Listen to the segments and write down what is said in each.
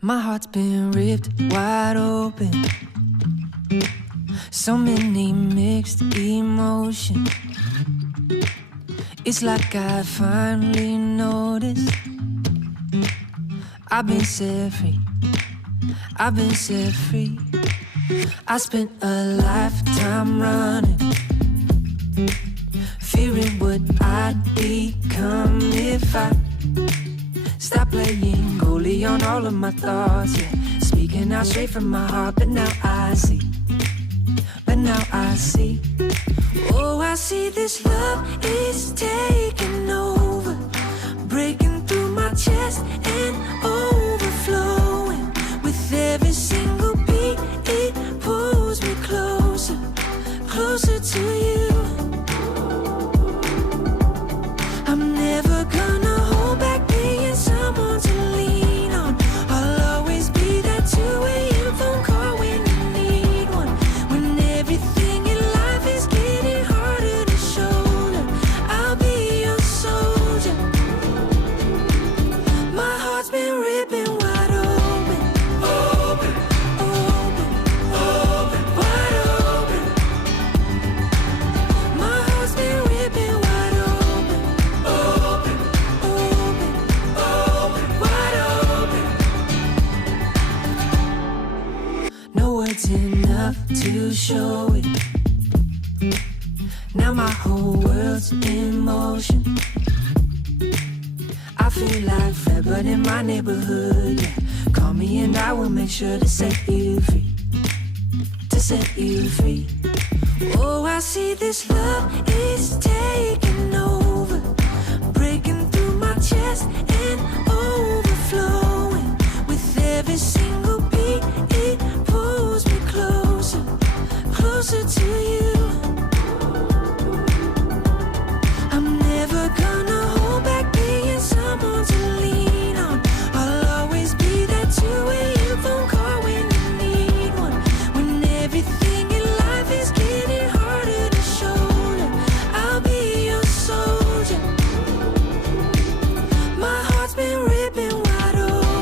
My heart's been ripped wide open. So many mixed emotions. It's like I finally noticed I've been set free. I've been set free. I spent a lifetime running, fearing what I'd become if I stop playing goalie on all of my thoughts, yeah. Speaking out straight from my heart, but now I see. Oh, I see this love is taking over, breaking through my chest and overflowing. With every single beat, it pulls me closer, closer to you. I'm never gonna hold back being someone to lean on. I'll always be that two-way phone call when you need one. When everything in life is getting harder to shoulder, I'll be your soldier. My heart's been ripping wide open, open, open, open, wide open. My heart's been ripping wide open, open, open, open, wide open. No words enough to show it. Now my whole world's in motion. I feel like Fred, but in my neighborhood, yeah. Call me and I will make sure to set you free, to set you free. Oh, I see this love is taking over, breaking through my chest and overflowing. With every single beat, it pulls me closer, closer to you. I'm never gonna hold back being someone to lean on. I'll always be that two-way phone call when you need one. When everything in life is getting harder to shoulder, I'll be your soldier. My heart's been ripping wide open.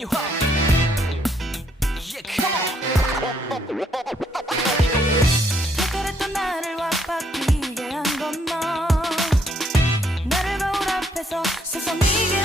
합리화. Yeah, come on. 특별했던 나를 와바뀌게 한 건 너. 나를 거울 앞에서 세상 이게